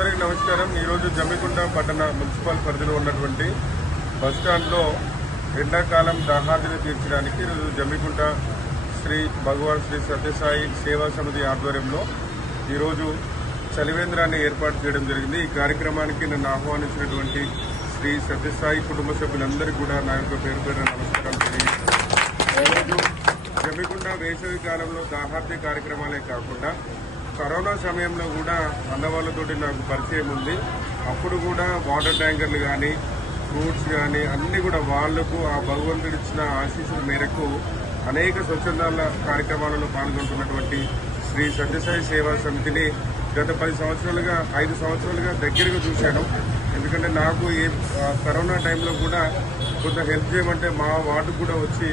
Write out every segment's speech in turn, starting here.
అందరికీ నమస్కారం। ఈరోజు జమ్మికుంట పట్టణ మున్సిపల్ పరిధిలో ఉన్నటువంటి బస్టాండ్లో ఎండాకాలం దాహార్తిని తీర్చడానికి ఈరోజు జమ్మికుంట శ్రీ భగవాన్ శ్రీ సత్యసాయి సేవా సమితి ఆధ్వర్యంలో ఈరోజు చలివేంద్రాన్ని ఏర్పాటు చేయడం జరిగింది। ఈ కార్యక్రమానికి నన్ను ఆహ్వానించినటువంటి శ్రీ సత్యసాయి కుటుంబ సభ్యులందరికీ కూడా నా యొక్క పేరు పేరు నమస్కారం తెలియజేస్తున్నాను। ఈరోజు జమ్మికుంట వేసవి కాలంలో దాహార్తి కార్యక్రమాలే కాకుండా కరోనా సమయంలో కూడా అన్నవాళ్ళతోటి నాకు పరిచయం ఉంది। అప్పుడు కూడా వాటర్ ట్యాంకర్లు కానీ ఫ్రూట్స్ కానీ అన్నీ కూడా వాళ్లకు ఆ భగవంతుడు ఇచ్చిన ఆశీస్సుల మేరకు అనేక స్వచ్ఛందాల కార్యక్రమాలలో పాల్గొంటున్నటువంటి శ్రీ సత్యసాయి సేవా సమితిని గత 5 సంవత్సరాలుగా దగ్గరగా చూశాను। ఎందుకంటే నాకు కరోనా టైంలో కూడా కొంత హెల్ప్ చేయమంటే మా వార్డు కూడా వచ్చి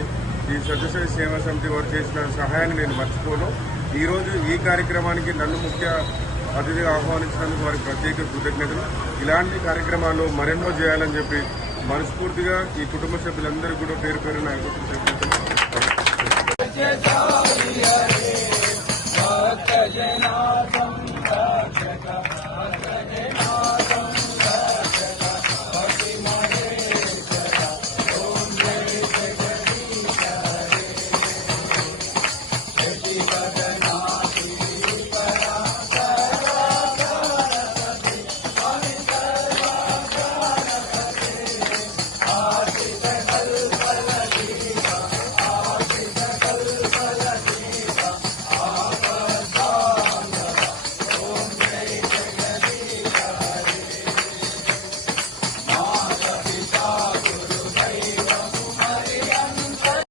ఈ సత్యసాయి సేవా సమితి వారు చేసిన సహాయాన్ని నేను మర్చిపోను। ఈరోజు ఈ కార్యక్రమానికి నన్ను ముఖ్య అతిథిగా ఆహ్వానించినందుకు వారికి ప్రత్యేక కృతజ్ఞతలు। ఇలాంటి కార్యక్రమాలు మరెన్నో చేయాలని చెప్పి మనస్ఫూర్తిగా ఈ కుటుంబ సభ్యులందరూ కూడా పేరు పేరు నాకు కృతజ్ఞతలు।